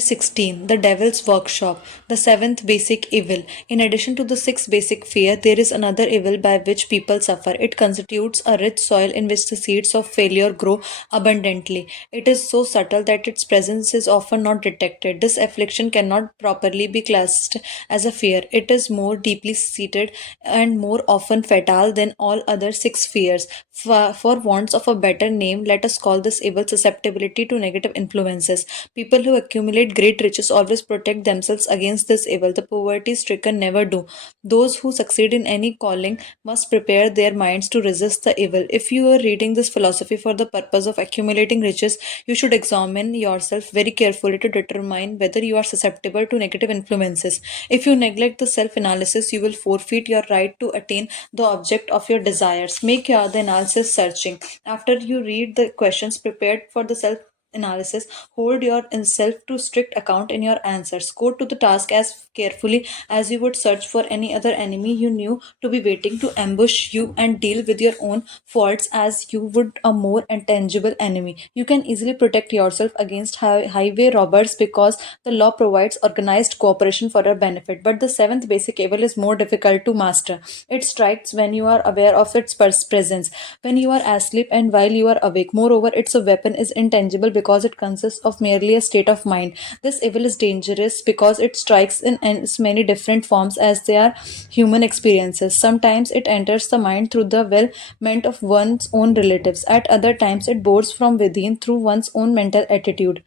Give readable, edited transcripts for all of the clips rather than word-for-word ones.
16. The Devil's Workshop. The seventh basic evil. In addition to the six basic fear, there is another evil by which people suffer. It constitutes a rich soil in which the seeds of failure grow abundantly. It is so subtle that its presence is often not detected. This affliction cannot properly be classed as a fear. It is more deeply seated and more often fatal than all other six fears. For want of a better name, let us call this evil susceptibility to negative influences. People who accumulate great riches always protect themselves against this evil. The poverty stricken never do. Those who succeed in any calling must prepare their minds to resist the evil. If you are reading this philosophy for the purpose of accumulating riches, you should examine yourself very carefully to determine whether you are susceptible to negative influences. If you neglect the self analysis, you will forfeit your right to attain the object of your desires. Make the analysis searching. After you read the questions prepared for the self analysis, hold yourself to strict account in your answers. Go to the task as carefully as you would search for any other enemy you knew to be waiting to ambush you, and deal with your own faults as you would a more intangible enemy. You can easily protect yourself against highway robbers because the law provides organized cooperation for your benefit. But the seventh basic evil is more difficult to master. It strikes when you are aware of its presence, when you are asleep and while you are awake. Moreover, its weapon is intangible because it consists of merely a state of mind. This evil is dangerous because it strikes in as many different forms as they are human experiences. Sometimes it enters the mind through the well meant of one's own relatives. At other times, it bores from within through one's own mental attitude.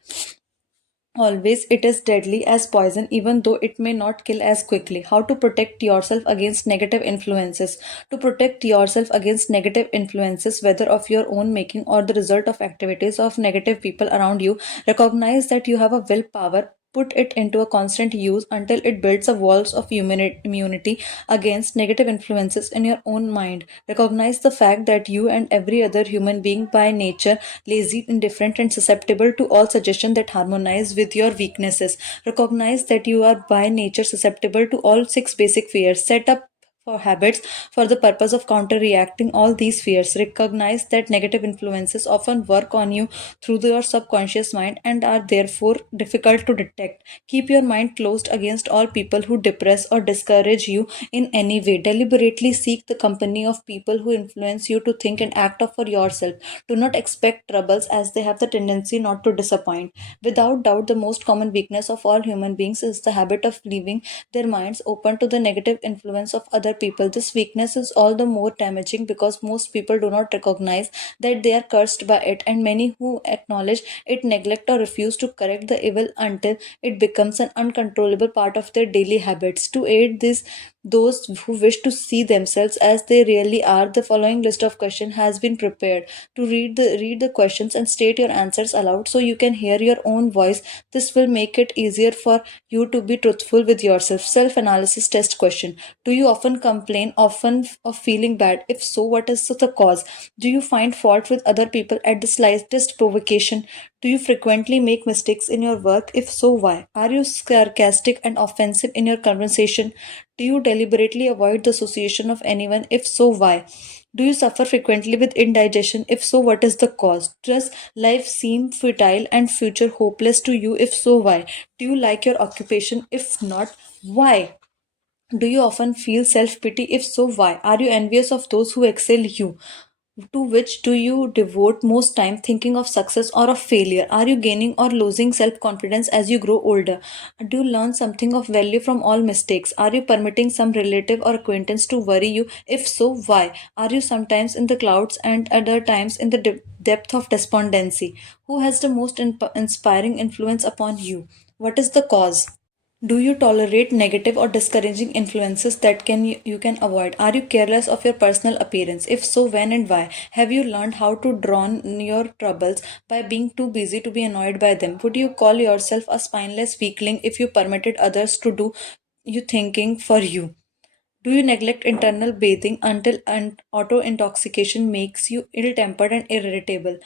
Always, it is deadly as poison, even though it may not kill as quickly. How to protect yourself against negative influences? To protect yourself against negative influences, whether of your own making or the result of activities of negative people around you, recognize that you have a willpower. Put it into a constant use until it builds a walls of immunity against negative influences in your own mind. Recognize the fact that you and every other human being by nature lazy, indifferent, and susceptible to all suggestion that harmonize with your weaknesses. Recognize that you are by nature susceptible to all six basic fears. Set up for habits for the purpose of counter-reacting all these fears. Recognize that negative influences often work on you through your subconscious mind and are therefore difficult to detect. Keep your mind closed against all people who depress or discourage you in any way. Deliberately seek the company of people who influence you to think and act for yourself. Do not expect troubles, as they have the tendency not to disappoint. Without doubt, the most common weakness of all human beings is the habit of leaving their minds open to the negative influence of other people. This weakness is all the more damaging because most people do not recognize that they are cursed by it, and many who acknowledge it neglect or refuse to correct the evil until it becomes an uncontrollable part of their daily habits. To aid this, those who wish to see themselves as they really are, the following list of questions has been prepared. To read the questions and state your answers aloud so you can hear your own voice. This will make it easier for you to be truthful with yourself. Self analysis test question. Do you often complain often of feeling bad? If so, what is the cause? Do you find fault with other people at the slightest provocation? Do you frequently make mistakes in your work? If so, why? Are you sarcastic and offensive in your conversation? Do you deliberately avoid the association of anyone? If so, why? Do you suffer frequently with indigestion? If so, what is the cause? Does life seem futile and future hopeless to you? If so, why? Do you like your occupation? If not, why? Do you often feel self pity? If so, why? Are you envious of those who excel you? To which do you devote most time, thinking of success or of failure? Are you gaining or losing self confidence as you grow older? Do you learn something of value from all mistakes? Are you permitting some relative or acquaintance to worry you? If so, why? Are you sometimes in the clouds and other times in the depth of despondency? Who has the most inspiring influence upon you? What is the cause? Do you tolerate negative or discouraging influences that you can avoid? Are you careless of your personal appearance? If so, when and why? Have you learned how to drown your troubles by being too busy to be annoyed by them? Would you call yourself a spineless weakling if you permitted others to do you thinking for you? Do you neglect internal bathing until auto intoxication makes you ill tempered and irritable?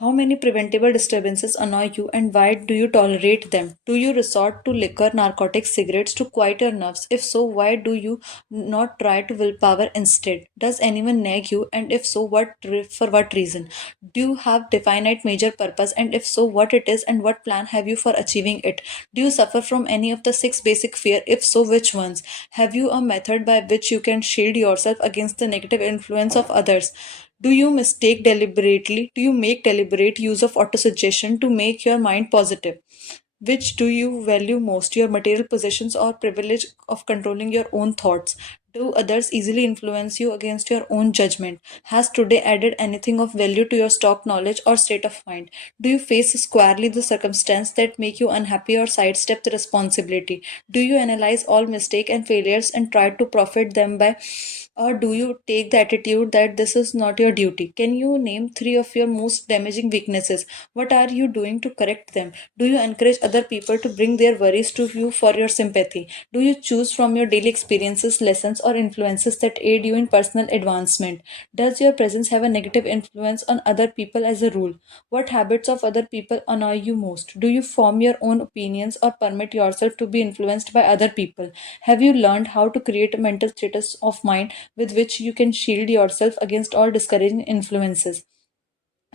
How many preventable disturbances annoy you and why do you tolerate them? Do you resort to liquor, narcotics, cigarettes to quiet your nerves? If so, why do you not try to willpower instead? Does anyone nag you, and if so, for what reason? Do you have definite major purpose, and if so, what it is and what plan have you for achieving it? Do you suffer from any of the six basic fear? If so, which ones? Have you a method by which you can shield yourself against the negative influence of others? Do you make deliberate use of autosuggestion to make your mind positive? Which do you value most, your material possessions or privilege of controlling your own thoughts? Do others easily influence you against your own judgment? Has today added anything of value to your stock knowledge or state of mind? Do you face squarely the circumstance that make you unhappy or sidestep the responsibility? Do you analyze all mistake and failures and try to profit them by, or do you take the attitude that this is not your duty? Can you name three of your most damaging weaknesses? What are you doing to correct them? Do you encourage other people to bring their worries to you for your sympathy? Do you choose from your daily experiences, lessons, or influences that aid you in personal advancement? Does your presence have a negative influence on other people as a rule? What habits of other people annoy you most? Do you form your own opinions or permit yourself to be influenced by other people? Have you learned how to create a mental status of mind with which you can shield yourself against all discouraging influences?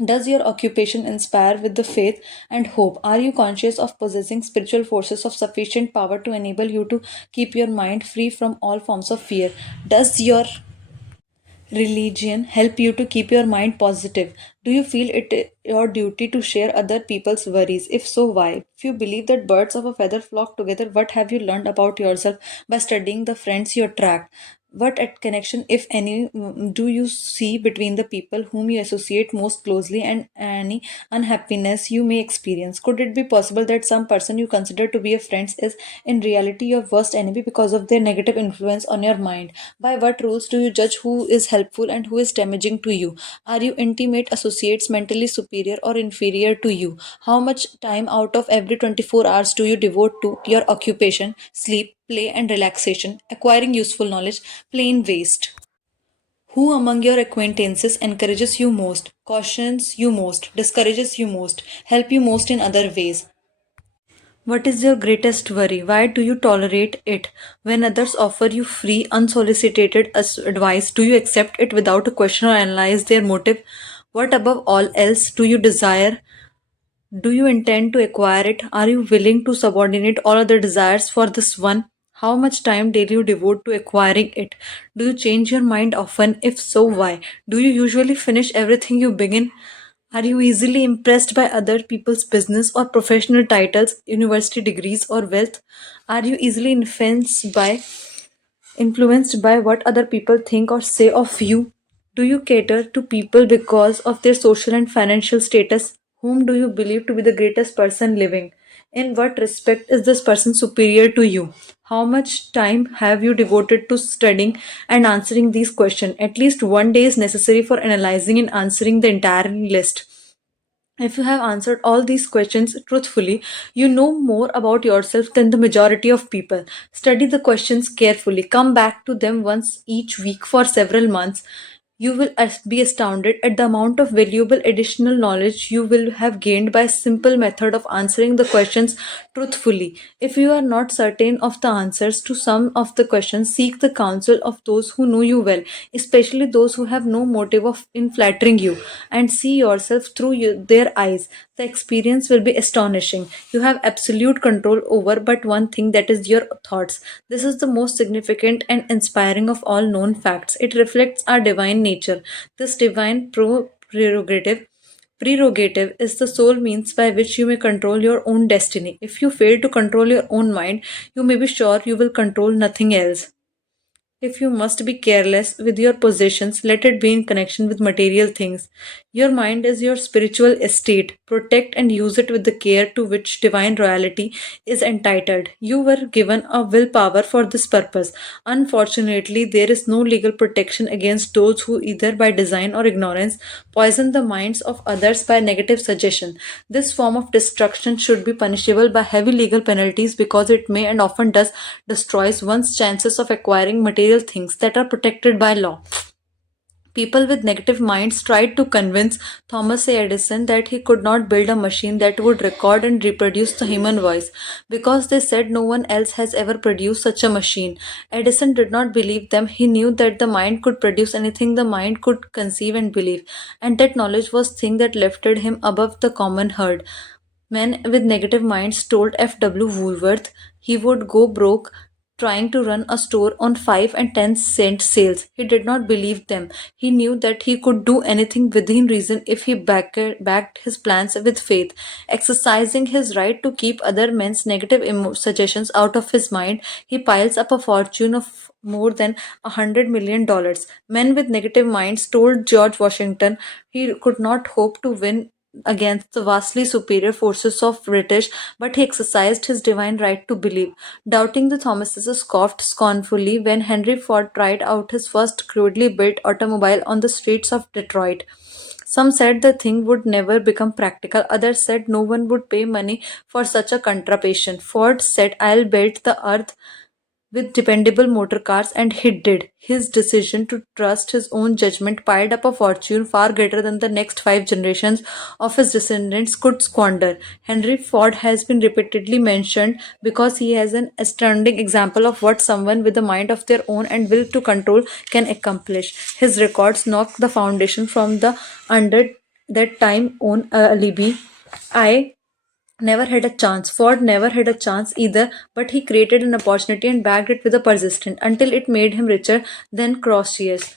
Does your occupation inspire with the faith and hope? Are you conscious of possessing spiritual forces of sufficient power to enable you to keep your mind free from all forms of fear? Does your religion help you to keep your mind positive? Do you feel it your duty to share other people's worries? If so, why? If you believe that birds of a feather flock together, what have you learned about yourself by studying the friends you attract? What connection, if any, do you see between the people whom you associate most closely and any unhappiness you may experience? Could it be possible that some person you consider to be a friend is in reality your worst enemy because of their negative influence on your mind? By what rules do you judge who is helpful and who is damaging to you? Are you intimate associates mentally superior or inferior to you? How much time out of every 24 hours do you devote to your occupation, sleep, play, and relaxation, acquiring useful knowledge? Plain waste. Who among your acquaintances encourages you most, cautions you most, discourages you most, help you most in other ways? What is your greatest worry? Why do you tolerate it? When others offer you free, unsolicited advice, do you accept it without a question or analyze their motive? What above all else do you desire? Do you intend to acquire it? Are you willing to subordinate all other desires for this one? How much time daily you devote to acquiring it? Do you change your mind often? If so, why? Do you usually finish everything you begin? Are you easily impressed by other people's business or professional titles, university degrees, or wealth? Are you easily influenced by what other people think or say of you? Do you cater to people because of their social and financial status? Whom do you believe to be the greatest person living? In what respect is this person superior to you? How much time have you devoted to studying and answering these questions? At least one day is necessary for analyzing and answering the entire list. If you have answered all these questions truthfully, you know more about yourself than the majority of people. Study the questions carefully. Come back to them once each week for several months. You will be astounded at the amount of valuable additional knowledge you will have gained by a simple method of answering the questions truthfully. If you are not certain of the answers to some of the questions, seek the counsel of those who know you well, especially those who have no motive of in flattering you, and see yourself through their eyes. The experience will be astonishing. You have absolute control over but one thing, that is your thoughts. This is the most significant and inspiring of all known facts. It reflects our divine nature. This divine prerogative is the sole means by which you may control your own destiny. If you fail to control your own mind, you may be sure you will control nothing else. If you must be careless with your possessions, let it be in connection with material things. Your mind is your spiritual estate. Protect and use it with the care to which divine royalty is entitled. You were given a willpower for this purpose. Unfortunately, there is no legal protection against those who, either by design or ignorance, poison the minds of others by negative suggestion. This form of destruction should be punishable by heavy legal penalties because it may and often does destroys one's chances of acquiring material things that are protected by law. People with negative minds tried to convince Thomas A. Edison that he could not build a machine that would record and reproduce the human voice because they said no one else has ever produced such a machine. Edison did not believe them. He knew that the mind could produce anything the mind could conceive and believe, and that knowledge was thing that lifted him above the common herd. Men with negative minds told F.W. Woolworth he would go broke trying to run a store on 5 and 10-cent sales. He did not believe them. He knew that he could do anything within reason if he backed his plans with faith. Exercising his right to keep other men's negative suggestions out of his mind, he piles up a fortune of more than $100 million. Men with negative minds told George Washington he could not hope to win against the vastly superior forces of British, but he exercised his divine right to believe. Doubting the Thomases scoffed scornfully when Henry Ford tried out his first crudely built automobile on the streets of Detroit. Some said the thing would never become practical. Others said no one would pay money for such a contraption. Ford said, I'll build the earth with dependable motor cars, and he did. His decision to trust his own judgment piled up a fortune far greater than the next 5 generations of his descendants could squander. Henry Ford has been repeatedly mentioned because he is an astounding example of what someone with a mind of their own and will to control can accomplish. His records knock the foundation from the under that time own alibi. I never had a chance. Ford never had a chance either, but he created an opportunity and bagged it with a persistent until it made him richer than Croesus.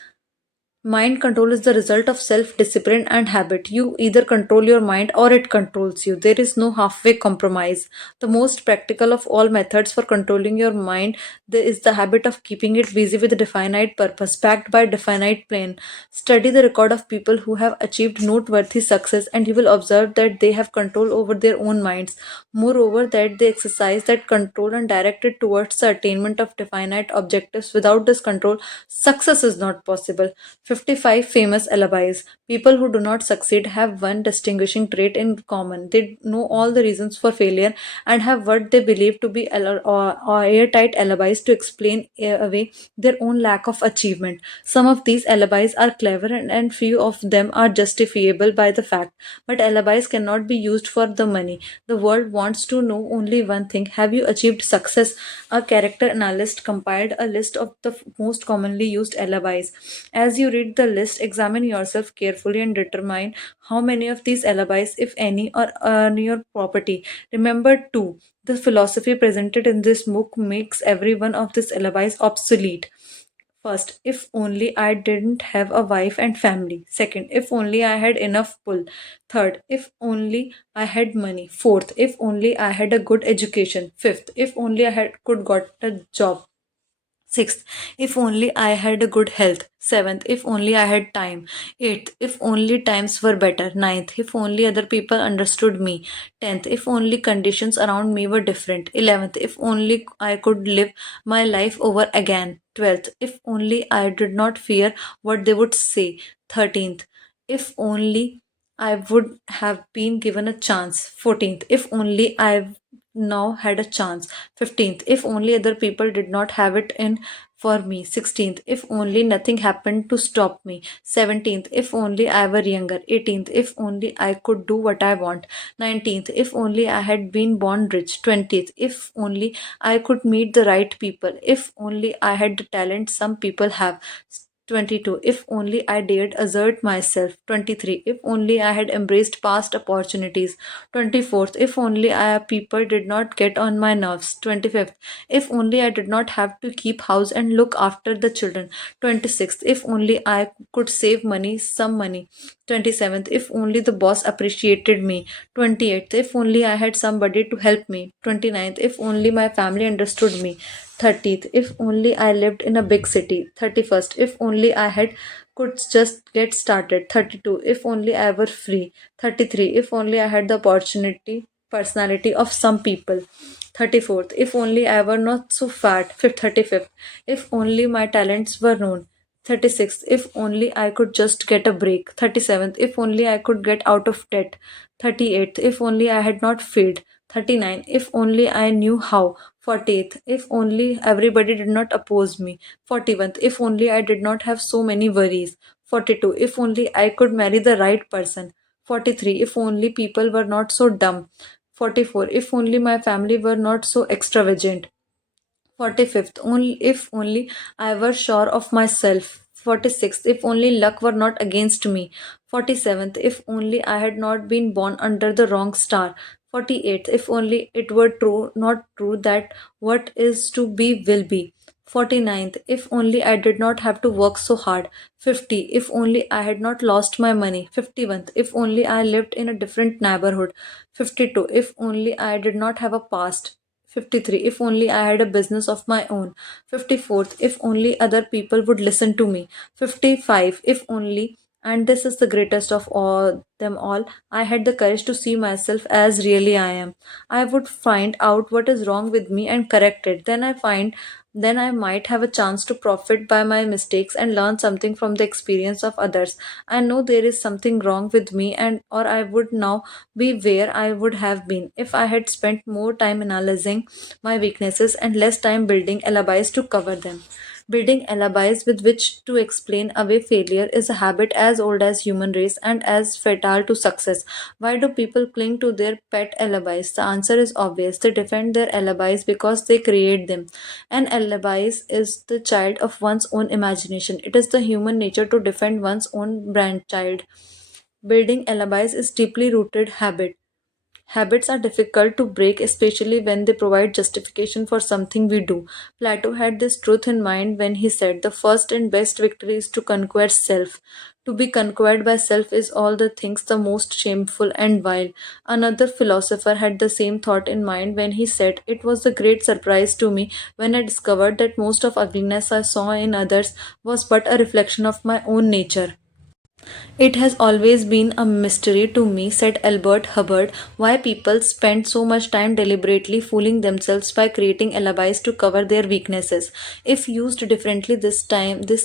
Mind control is the result of self discipline and habit. You either control your mind or it controls you. There is no halfway compromise. The most practical of all methods for controlling your mind is the habit of keeping it busy with a definite purpose, backed by a definite plan. Study the record of people who have achieved noteworthy success, and you will observe that they have control over their own minds. Moreover, that they exercise that control and direct it towards the attainment of definite objectives. Without this control, success is not possible. 55 famous alibis. People who do not succeed have one distinguishing trait in common. They know all the reasons for failure and have what they believe to be or airtight alibis to explain away their own lack of achievement. Some of these alibis are clever, and few of them are justifiable by the fact. But alibis cannot be used for the money. The world wants to know only one thing: have you achieved success? A character analyst compiled a list of the most commonly used alibis. As you read the list, examine yourself carefully and determine how many of these alibis, if any, are on your property. Remember, too, the philosophy presented in this book makes every one of these alibis obsolete. First, if only I didn't have a wife and family. Second, if only I had enough pull. Third, if only I had money. Fourth, if only I had a good education. Fifth, if only I had could got a job. Sixth, if only I had a good health. Seventh, if only I had time. Eighth, if only times were better. Ninth, if only other people understood me. Tenth, if only conditions around me were different. 11th, if only I could live my life over again. 12th, if only I did not fear what they would say. 13th, if only I would have been given a chance. 14th, if only I now had a chance. 15th, if only other people did not have it in for me. 16th, if only nothing happened to stop me. 17th, if only I were younger. 18th, if only I could do what I want. 19th, if only I had been born rich. 20th, if only I could meet the right people. If only I had the talent some people have. 22, if only I dared assert myself. 23, if only I had embraced past opportunities. 24th, if only people did not get on my nerves. 25th, if only I did not have to keep house and look after the children. 26th, if only I could save money, some money. 27th, if only the boss appreciated me. 28th, if only I had somebody to help me. 29th, if only my family understood me. 30th, if only I lived in a big city. 31st, if only I had could just get started. 32, if only I were free. 33, if only I had the personality of some people. 34th, if only I were not so fat. 35th, if only my talents were known. 36th, if only I could just get a break. 37th, if only I could get out of debt. 38th, if only I had not failed. 39, if only I knew how. 40th, if only everybody did not oppose me. 41st, if only I did not have so many worries. 42. If only I could marry the right person. 43. If only people were not so dumb. 44. If only my family were not so extravagant. 45th. If only I were sure of myself. 46th. If only luck were not against me. 47th. If only I had not been born under the wrong star. 48th. If only it were true, not true, that what is to be will be. 49th. If only I did not have to work so hard. 50. If only I had not lost my money. 51st. If only I lived in a different neighborhood. 52. If only I did not have a past. 53. If only I had a business of my own. 54th. If only other people would listen to me. 55. If only, and this is the greatest of all them all, I had the courage to see myself as really I am. I would find out what is wrong with me and correct it. Then I might have a chance to profit by my mistakes and learn something from the experience of others. I know there is something wrong with me, and or I would now be where I would have been if I had spent more time analyzing my weaknesses and less time building alibis to cover them. Building alibis with which to explain away failure is a habit as old as human race and as fatal to success. Why do people cling to their pet alibis? The answer is obvious. They defend their alibis because they create them. An alibi is the child of one's own imagination. It is the human nature to defend one's own grandchild. Building alibis is deeply rooted habit. Habits are difficult to break, especially when they provide justification for something we do. Plato had this truth in mind when he said, the first and best victory is to conquer self. To be conquered by self is all the things the most shameful and vile. Another philosopher had the same thought in mind when he said, it was a great surprise to me when I discovered that most of ugliness I saw in others was but a reflection of my own nature. It has always been a mystery to me, said Albert Hubbard, why people spend so much time deliberately fooling themselves by creating alibis to cover their weaknesses. If used differently this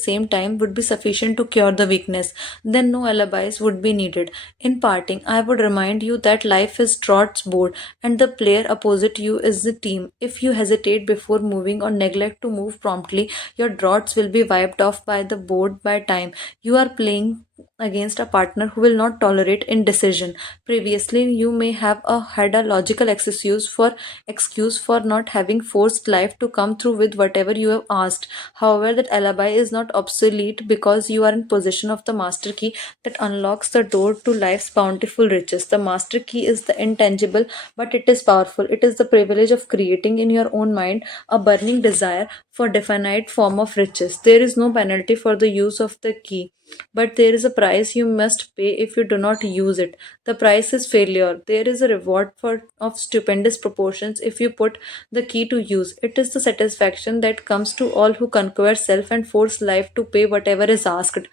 same time would be sufficient to cure the weakness, then no alibis would be needed. In parting, I would remind you that life is Trott's board and the player opposite you is the team. If you hesitate before moving or neglect to move promptly, your draughts will be wiped off by the board by time you are playing against a partner who will not tolerate indecision. Previously, you may have had a logical excuse for not having forced life to come through with whatever you have asked. However, that alibi is not obsolete because you are in possession of the master key that unlocks the door to life's bountiful riches. The master key is the intangible, but it is powerful. It is the privilege of creating in your own mind a burning desire for definite form of riches. There is no penalty for the use of the key, but there is a price you must pay if you do not use it. The price is failure. There is a reward of stupendous proportions if you put the key to use. It is the satisfaction that comes to all who conquer self and force life to pay whatever is asked.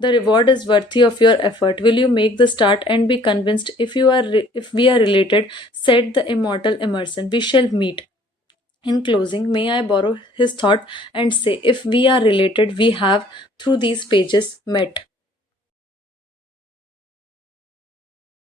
The reward is worthy of your effort. Will you make the start and be convinced if we are related? Said the immortal Emerson. We shall meet. In closing, may I borrow his thought and say, if we are related, we have, through these pages, met.